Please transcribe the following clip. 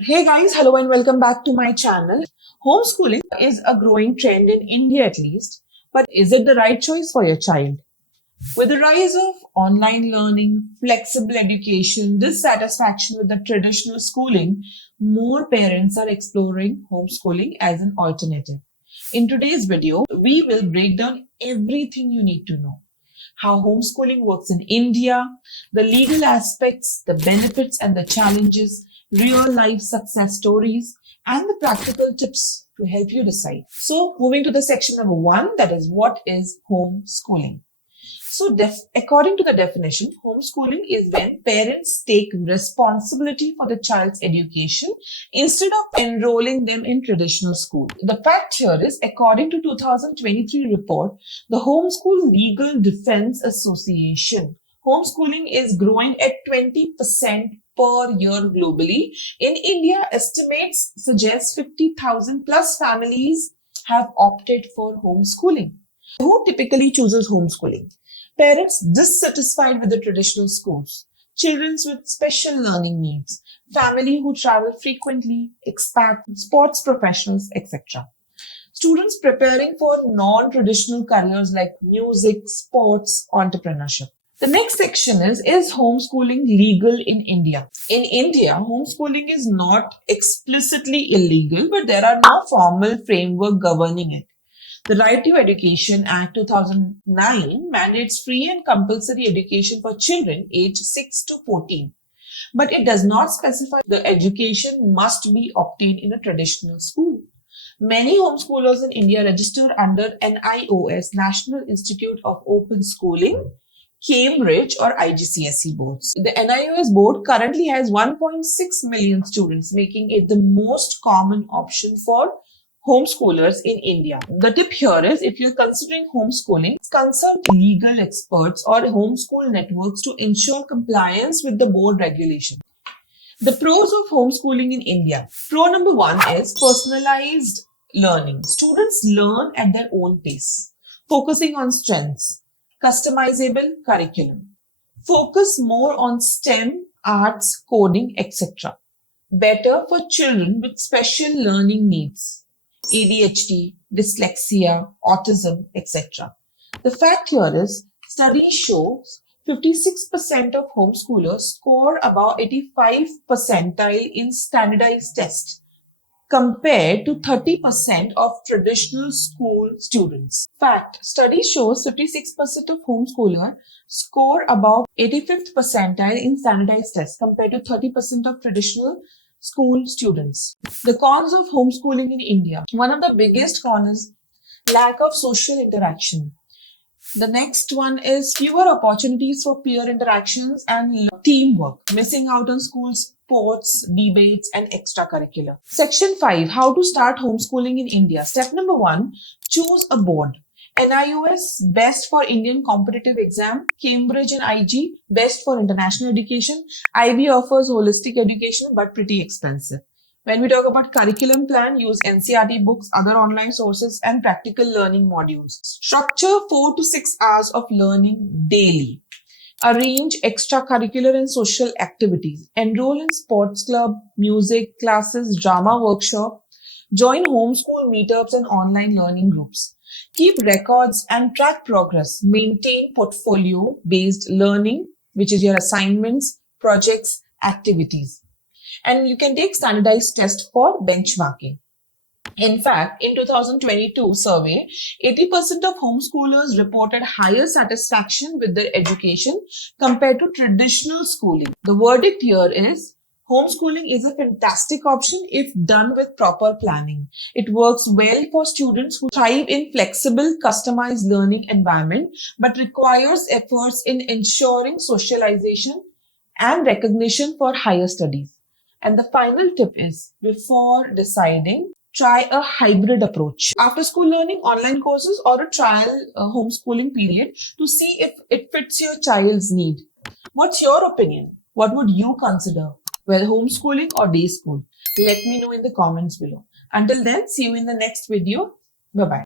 Hey guys, hello and welcome back to my channel. Homeschooling is a growing trend in India at least, but is it the right choice for your child? With the rise of online learning, flexible education, dissatisfaction with the traditional schooling, more parents are exploring homeschooling as an alternative. In today's video, we will break down everything you need to know. How homeschooling works in India, the legal aspects, the benefits and the challenges, real life success stories, and the practical tips to help you decide. So, moving to the section number 1, that is what is homeschooling. So, according to the definition, homeschooling is when parents take responsibility for the child's education instead of enrolling them in traditional school. The fact here is, according to 2023 report, the Homeschool Legal Defense Association, homeschooling is growing at 20% per year globally. In India, estimates suggest 50,000 plus families have opted for homeschooling. Who typically chooses homeschooling? Parents dissatisfied with the traditional schools, children with special learning needs, family who travel frequently, expat, sports professionals, etc. Students preparing for non-traditional careers like music, sports, entrepreneurship. The next section is homeschooling legal in India? In India, homeschooling is not explicitly illegal, but there are no formal framework governing it. The Right to Education Act 2009 mandates free and compulsory education for children aged 6 to 14, but it does not specify the education must be obtained in a traditional school. Many homeschoolers in India register under NIOS, National Institute of Open Schooling, Cambridge or IGCSE boards. The NIOS board currently has 1.6 million students, making it the most common option for homeschoolers in India. The tip here is, if you're considering homeschooling, consult legal experts or homeschool networks to ensure compliance with the board regulation. The pros of homeschooling in India. Pro number 1 is personalized learning. Students learn at their own pace, focusing on strengths, customizable curriculum. Focus more on STEM, arts, coding, etc. Better for children with special learning needs. ADHD, dyslexia, autism, etc. The fact here is, study shows 56% of homeschoolers score above 85 percentile in standardized tests compared to 30% of traditional school students. Fact, study shows 56% of homeschoolers score above 85th percentile in standardized tests compared to 30% of traditional school students. The cons of homeschooling in India. One of the biggest cons is lack of social interaction. The next one is fewer opportunities for peer interactions and teamwork, missing out on school sports, debates, and extracurricular. Section 5, how to start homeschooling in India. Step number 1, choose a board. NIOS, best for Indian competitive exam. Cambridge and IG, best for international education. IB offers holistic education but pretty expensive. When we talk about curriculum plan, use NCERT books, other online sources, and practical learning modules. Structure 4 to 6 hours of learning daily. Arrange extracurricular and social activities. Enroll in sports club, music classes, drama workshop. Join homeschool meetups and online learning groups. Keep records and track progress. Maintain portfolio-based learning, which is your assignments, projects, activities. And you can take standardized tests for benchmarking. In fact, in 2022 survey, 80% of homeschoolers reported higher satisfaction with their education compared to traditional schooling. The verdict here is, homeschooling is a fantastic option if done with proper planning. It works well for students who thrive in flexible, customized learning environment, but requires efforts in ensuring socialization and recognition for higher studies. And the final tip is, before deciding, try a hybrid approach. After school learning, online courses, or a trial homeschooling period to see if it fits your child's need. What's your opinion? What would you consider? Whether homeschooling or day school? Let me know in the comments below. Until then, see you in the next video. Bye-bye.